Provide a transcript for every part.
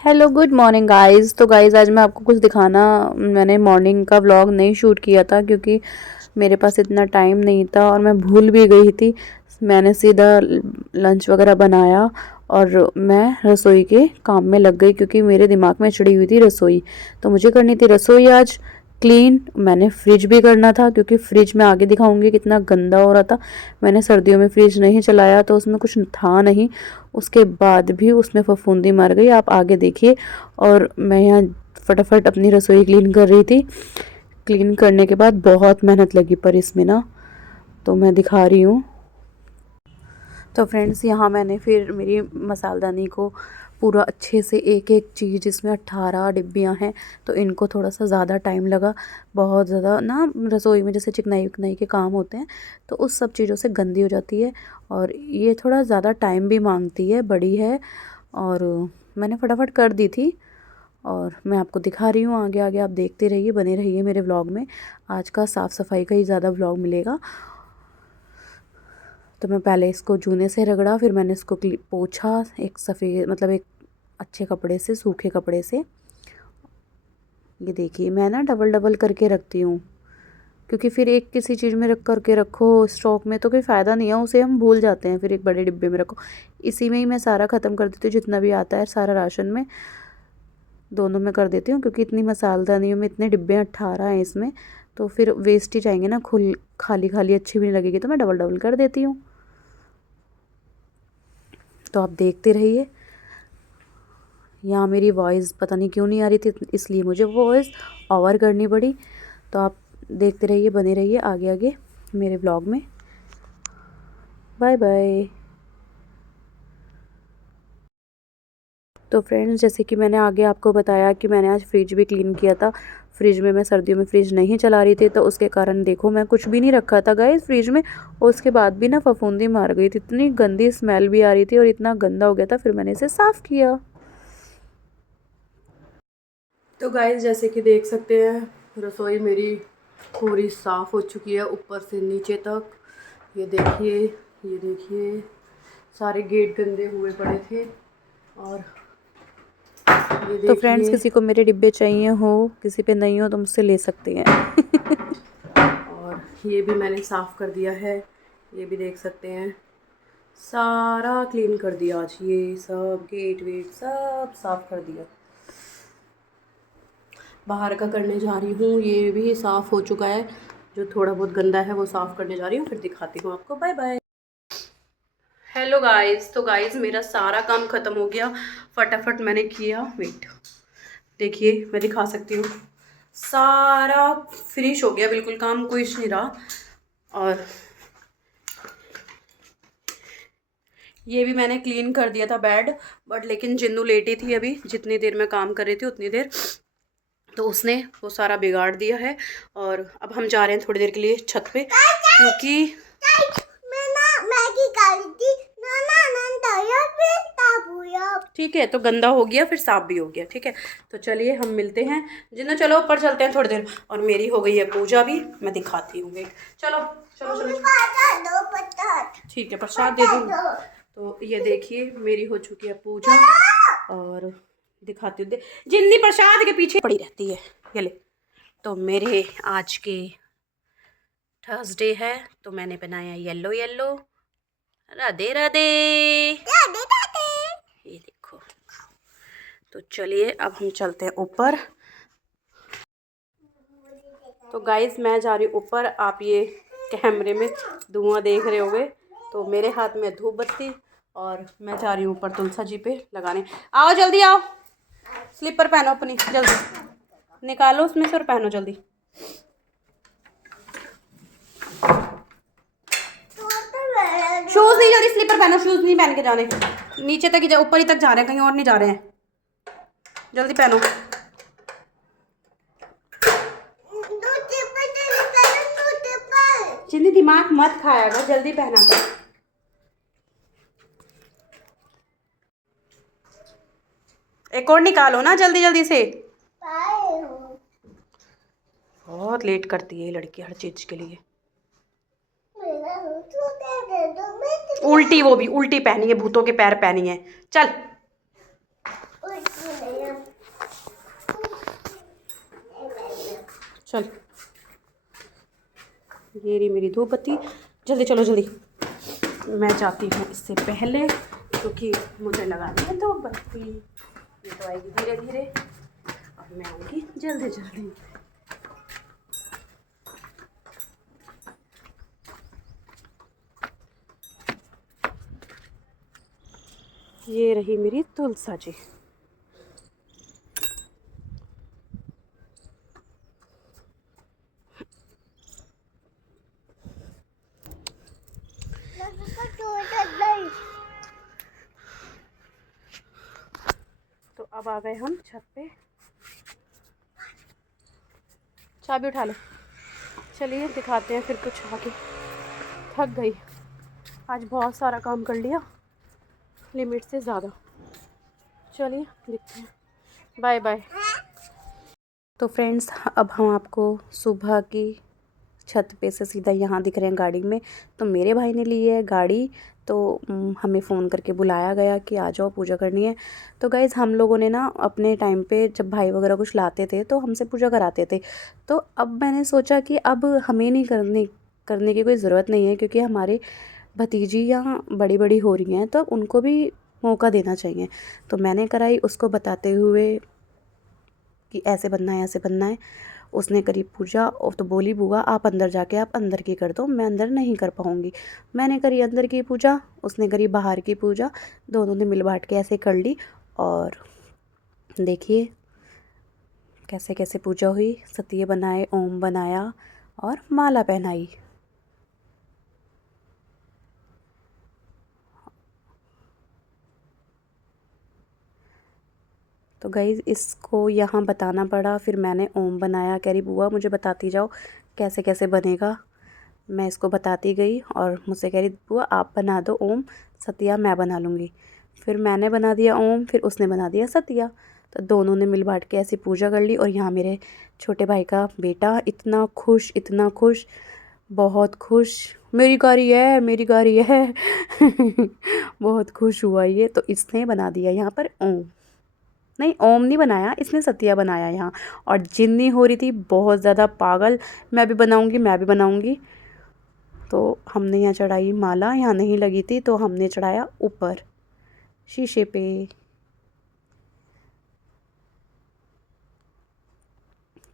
Hello good morning guys. तो guys आज मैं आपको कुछ दिखाना, मैंने मॉर्निंग का व्लॉग नहीं शूट किया था क्योंकि मेरे पास इतना टाइम नहीं था और मैं भूल भी गई थी। मैंने सीधा लंच वगैरह बनाया और मैं रसोई के काम में लग गई क्योंकि मेरे दिमाग में चढ़ी हुई थी रसोई। तो मुझे करनी थी रसोई आज क्लीन। मैंने फ्रिज भी करना था क्योंकि फ्रिज में आगे दिखाऊंगी कितना गंदा हो रहा था। मैंने सर्दियों में फ्रिज नहीं चलाया तो उसमें कुछ था नहीं, उसके बाद भी उसमें फफूंदी मर गई, आप आगे देखिए। और मैं यहाँ फटाफट अपनी रसोई क्लीन कर रही थी। क्लीन करने के बाद बहुत मेहनत लगी पर इसमें ना, तो मैं दिखा रही हूँ। तो फ्रेंड्स यहाँ मैंने फिर मेरी मसालदानी को पूरा अच्छे से एक एक चीज़, इसमें 18 डिब्बियाँ हैं तो इनको थोड़ा सा ज़्यादा टाइम लगा। बहुत ज़्यादा ना रसोई में जैसे चिकनाई विकनाई के काम होते हैं तो उस सब चीज़ों से गंदी हो जाती है और ये थोड़ा ज़्यादा टाइम भी मांगती है, बड़ी है। और मैंने फटाफट कर दी थी और मैं आपको दिखा रही हूँ। आगे आगे आप देखते रहिए, बने रहिए मेरे व्लॉग में। आज का साफ़ सफाई का ही ज़्यादा व्लॉग मिलेगा। तो मैं पहले इसको जूने से रगड़ा, फिर मैंने इसको पोंछा एक सफ़ेद मतलब एक अच्छे कपड़े से, सूखे कपड़े से। ये देखिए मैं ना डबल डबल करके रखती हूँ क्योंकि फिर एक किसी चीज़ में रख करके रखो स्टॉक में तो कोई फ़ायदा नहीं है, उसे हम भूल जाते हैं। फिर एक बड़े डिब्बे में रखो, इसी में ही मैं सारा ख़त्म कर देती हूँ जितना भी आता है, सारा राशन में दोनों में कर देती हूँ क्योंकि इतनी मसालदानियों में इतने डिब्बे 18 हैं इसमें, तो फिर वेस्ट ही जाएंगे ना, खुल खाली खाली अच्छी भी नहीं लगेगी, तो मैं डबल डबल कर देती हूँ। तो आप देखते रहिए। यहाँ मेरी वॉइस पता नहीं क्यों नहीं आ रही थी, इसलिए मुझे वॉइस ओवर करनी पड़ी। तो आप देखते रहिए, बने रहिए आगे आगे मेरे ब्लॉग में। Bye bye. तो फ्रेंड्स जैसे कि मैंने आगे आपको बताया कि मैंने आज फ्रिज भी क्लीन किया था। फ्रिज में मैं सर्दियों में फ्रिज नहीं चला रही थी तो उसके कारण देखो मैं कुछ भी नहीं रखा था गाइस फ्रिज में, और उसके बाद भी ना फफूंदी मार गई थी, इतनी गंदी स्मेल भी आ रही थी और इतना गंदा हो गया था। फिर मैंने इसे साफ़ किया। तो गाइस जैसे कि देख सकते हैं रसोई मेरी पूरी साफ़ हो चुकी है ऊपर से नीचे तक। ये देखिए, ये देखिए, सारे गेट गंदे हुए पड़े थे। और ये तो फ्रेंड्स देखिए, किसी को मेरे डिब्बे चाहिए हो, किसी पे नहीं हो तो मुझसे ले सकते हैं। और ये भी मैंने साफ़ कर दिया है, ये भी देख सकते हैं, सारा क्लीन कर दिया आज। ये सब गेट वेट सब साफ़ कर दिया। बाहर का करने जा रही हूँ, ये भी साफ़ हो चुका है, जो थोड़ा बहुत गंदा है वो साफ़ करने जा रही हूँ, फिर दिखाती हूँ आपको। Bye bye. हेलो गाइस, तो गाइस मेरा सारा काम ख़त्म हो गया, फटाफट मैंने किया। वेट देखिए, मैं दिखा सकती हूँ, सारा फिनिश हो गया, बिल्कुल काम कुछ नहीं रहा। और ये भी मैंने क्लीन कर दिया था बेड, बट लेकिन जिन्नू लेटी थी अभी, जितनी देर मैं काम कर रही थी उतनी देर, तो उसने वो सारा बिगाड़ दिया है। और अब हम जा रहे हैं थोड़ी देर के लिए छत पे, क्योंकि ठीक है, तो गंदा हो गया फिर साफ भी हो गया। ठीक है, तो चलिए हम मिलते हैं। जिन्नू चलो ऊपर चलते हैं थोड़ी देर। और मेरी हो गई है पूजा भी, मैं दिखाती हूँ। वेट, चलो चलो चलो, ठीक है प्रसाद दे दूँ। तो ये देखिए मेरी हो चुकी है पूजा, और दिखाती हूँ। जिन्नी प्रसाद के पीछे पड़ी रहती है। ये ले, तो मेरे आज के थर्सडे है तो मैंने बनाया येलो येलो। राधे राधे, राधे राधे। ये देखो, तो चलिए अब हम चलते हैं ऊपर। तो गाइस मैं जा रही हूँ ऊपर, आप ये कैमरे में धुआं देख रहे होंगे, तो मेरे हाथ में धूप बत्ती और मैं जा रही हूँ ऊपर तुलसा जी पे लगाने। आओ जल्दी आओ, स्लीपर पहनो अपनी, जल्दी निकालो उसमें से और पहनो जल्दी। शूज नहीं, जल्दी स्लीपर पहनो, शूज नहीं पहन के जाने, नीचे तक ही, ऊपर ही तक जा रहे हैं, कहीं और नहीं जा रहे हैं, जल्दी पहनो। जिंदगी दिमाग मत खाएगा, जल्दी पहना कर। एक और निकालो ना जल्दी जल्दी से, बहुत लेट करती है ये लड़की हर चीज के लिए। उल्टी, वो भी उल्टी पहनी है, भूतों के पैर पहनी है। चल चल, ये रही मेरी धूप बत्ती। जल्दी चलो जल्दी, मैं जाती हूँ इससे पहले, क्योंकि मुझे लगानी है धूप बत्ती। ये तो आएगी धीरे धीरे और मैं आऊँगी जल्दी जल्दी। ये रही मेरी तुलसा जी। तो अब आ गए हम छत पे। चाबी उठा लो, चलिए दिखाते हैं फिर कुछ आगे। थक गई आज, बहुत सारा काम कर लिया, लिमिट से ज़्यादा। चलिए दिखते हैं, बाय बाय। तो फ्रेंड्स, अब हम आपको सुबह की छत पे से सीधा यहाँ दिख रहे हैं गाड़ी में। तो मेरे भाई ने ली है गाड़ी, तो हमें फ़ोन करके बुलाया गया कि आ जाओ पूजा करनी है। तो गाइज़, हम लोगों ने ना अपने टाइम पे जब भाई वगैरह कुछ लाते थे तो हमसे पूजा कराते थे। तो अब मैंने सोचा कि अब हमें नहीं करने की कोई ज़रूरत नहीं है, क्योंकि हमारे भतीजी यहाँ बड़ी बड़ी हो रही हैं, तो उनको भी मौका देना चाहिए। तो मैंने कराई उसको बताते हुए कि ऐसे बनना है, ऐसे बनना है। उसने करी पूजा और तो बोली, बुआ आप अंदर जाके आप अंदर की कर दो, मैं अंदर नहीं कर पाऊँगी। मैंने करी अंदर की पूजा, उसने करी बाहर की पूजा, दोनों ने मिल बांट के ऐसे कर ली। और देखिए कैसे कैसे पूजा हुई। सतिये बनाए, ओम बनाया और माला पहनाई। तो गाइज़, इसको यहाँ बताना पड़ा। फिर मैंने ओम बनाया, कह रही बुआ मुझे बताती जाओ कैसे कैसे बनेगा। मैं इसको बताती गई और मुझसे कह रही बुआ आप बना दो ओम, सतिया मैं बना लूँगी। फिर मैंने बना दिया ओम, फिर उसने बना दिया सतिया। तो दोनों ने मिल बांट के ऐसी पूजा कर ली। और यहाँ मेरे छोटे भाई का बेटा इतना खुश, इतना खुश, बहुत खुश, मेरी गाड़ी है, मेरी गाड़ी है। बहुत खुश हुआ ये। तो इसने बना दिया यहाँ पर ओम, नहीं ओम नहीं बनाया, इसने सतिया बनाया यहाँ। और जिन्नी हो रही थी बहुत ज़्यादा पागल, मैं भी बनाऊँगी, मैं भी बनाऊँगी। तो हमने यहाँ चढ़ाई माला, यहाँ नहीं लगी थी तो हमने चढ़ाया ऊपर शीशे पे।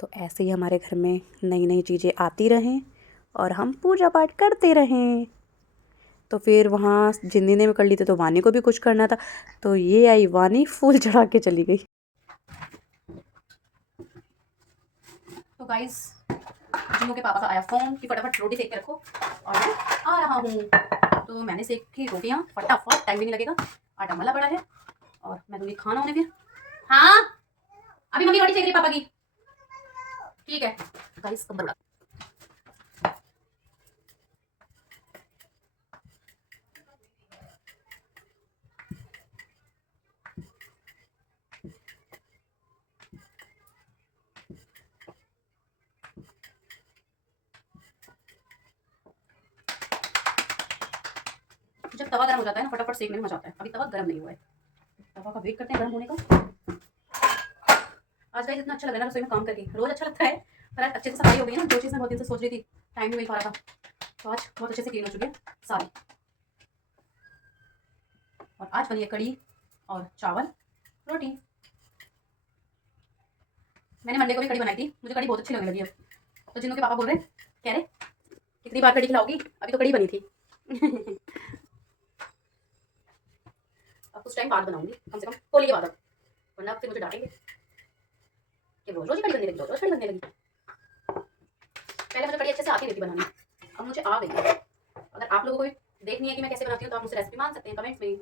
तो ऐसे ही हमारे घर में नई नई चीज़ें आती रहें और हम पूजा पाठ करते रहें। तो फिर वहाँ जिन्नी ने कर ली थी तो वानी को भी कुछ करना था, तो ये आई वानी फूल चढ़ा के चली गई। तो गाइस, जिन्नू के पापा का आया फ़ोन कि फटाफट रोटी सेक के रखो और मैं आ रहा हूँ। तो मैंने सेकी रोटियाँ फटाफट, टाइम भी नहीं लगेगा, आटा मला पड़ा है और मैं दूँगी खाना उन्हें फिर। हाँ, अभी मम्मी रोटी सेक रही पापा की, ठीक है गाइस। कब बड़ा जब तवा गर्म हो जाता है ना, फटाफट सेकने में मजा आता है। अभी तवा गर्म नहीं हुआ है, तवा का वेट करते हैं गर्म होने का। आज गाइस इतना अच्छा लग रहा है रसोई में काम करके, रोज अच्छा लगता है पर आज अच्छे से सफाई हो गई ना। जो चीज़ मैं बहुत दिन से सोच रही थी, टाइम नहीं मिल पा रहा था, तो आज बहुत अच्छे से क्लीन हो चुके हैं सारे। और आज बनी है कड़ी और चावल रोटी। मैंने मंडे को भी कड़ी बनाई थी, मुझे कड़ी बहुत अच्छी लगने लगी है। तो जिन्हों के पापा बोल रहे कह रहे कितनी बार कड़ी खिलाओगी, अभी तो कड़ी बनी थी। अब कुछ टाइम बाद बनाऊंगी, कम से कम होली के बाद, वरना फिर मुझे डांटेंगे कि रोज रोज कड़ी बनने लगी, रोज रोज कड़ी बनने लगी। पहले मुझे कड़ी अच्छे से आती नहीं थी बनानी, अब मुझे आ गई है। अगर आप लोगों को भी देखनी है कि मैं कैसे बनाती हूँ तो आप मुझसे रेसिपी मांग सकते हैं कमेंट्स में।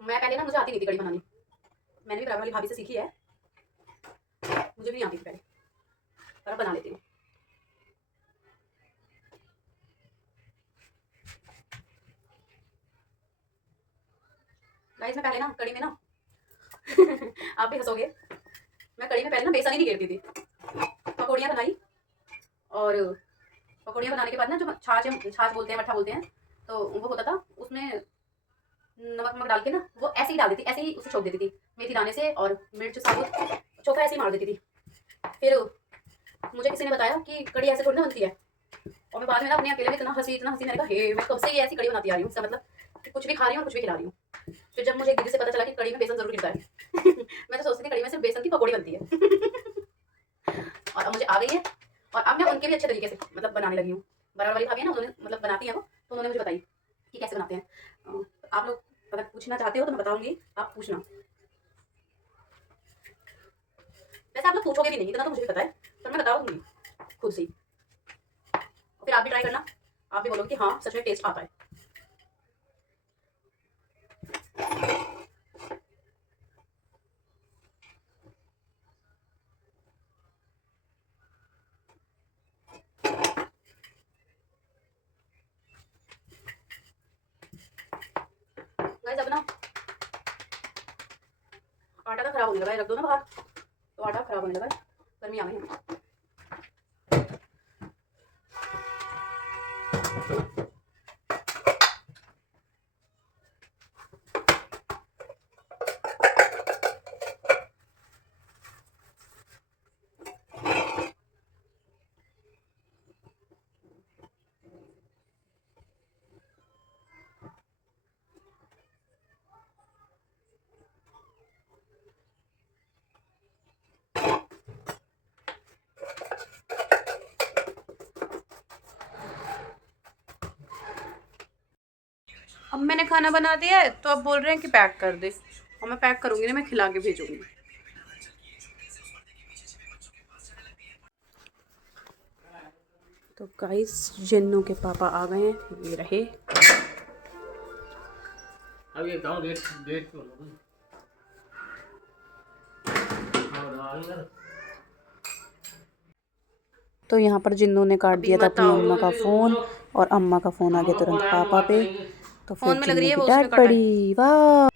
मैं पहले ना, मुझे आती नहीं थी कड़ी बनानी, मैंने भी बराबर वाली भाभी से सीखी है, मुझे भी नहीं आती थी पहले, पर अब बना लेती हूँ। गाइस, मैं पहले ना कड़ी में ना आप भी हंसोगे, मैं कड़ी में पहले ना बेसन ही नहीं घेरती थी। पकौड़ियाँ बनाई और पकौड़ियाँ बनाने के बाद ना, जो छाछ बोलते हैं, मट्ठा बोलते हैं, तो वो होता था, उसमें नमक डाल के ना वो ऐसे ही डाल देती, ऐसे ही उसे छोड़ देती थी, मेथी दाने से और मिर्च साबुत चोखा ऐसे ही मार देती थी। फिर मुझे किसी ने बताया कि कड़ी ऐसे थोड़ी ना बनती है, और मैं बाद में ना अपने अकेले में इतना हंसी मैंने कहा हे मैं कब से ये ऐसी कड़ी बनाती आ रही हूँ, इसका मतलब कि कुछ भी खा रही हूँ कुछ भी खिला रही हूँ। फिर जब मुझे दीदी से पता चला कि कड़ी में बेसन जरूर गिरता है मैं तो सोचती थी कड़ी में सिर्फ बेसन की पकौड़ी बनती है और अब मुझे आ गई है, और अब मैं उनके भी अच्छे तरीके से मतलब बनाने लगी हूँ। बराबर वाली भाभी है ना, उन्होंने मतलब बनाती है वो, तो उन्होंने मुझे बताई कि कैसे बनाते हैं। आप लोग अगर पूछना चाहते हो तो मैं बताऊंगी, आप पूछना। वैसे आप लोग पूछोगे भी नहीं, इतना तो मुझे भी पता है, पर मैं बताऊंगी खुद से ही। फिर आप भी ट्राई करना, आप भी बोलोगे कि हाँ सच में टेस्ट आता है। गाइस अब ना आटा तो खराब होने लगा है, रख दो ना बाहर तो आटा खराब होने लगा है, गर्मी आ गई है। अब मैंने खाना बना दिया है तो अब बोल रहे हैं कि पैक कर दे, और मैं पैक करूंगी ना, मैं खिला के भेजूंगी। तो गाइस जिन्नू के पापा आ गए हैं, ये रहे। अब ये गाँव डेट डेट तो तो यहाँ पर जिन्नू ने काट दिया था अपनी अम्मा का फ़ोन, और अम्मा का फ़ोन आ गया तुरंत पापा पे, तो फिर फोन में लग रही जिन्नू है की वो, उसने डांट काटा है। पड़ी। वाह।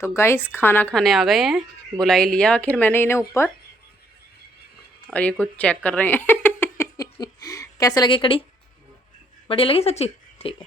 तो गाइस खाना खाने आ गए हैं, बुला ही लिया आखिर मैंने इन्हें ऊपर, और ये कुछ चेक कर रहे हैं कैसे लगी कड़ी, बढ़िया लगी सच्ची, ठीक है।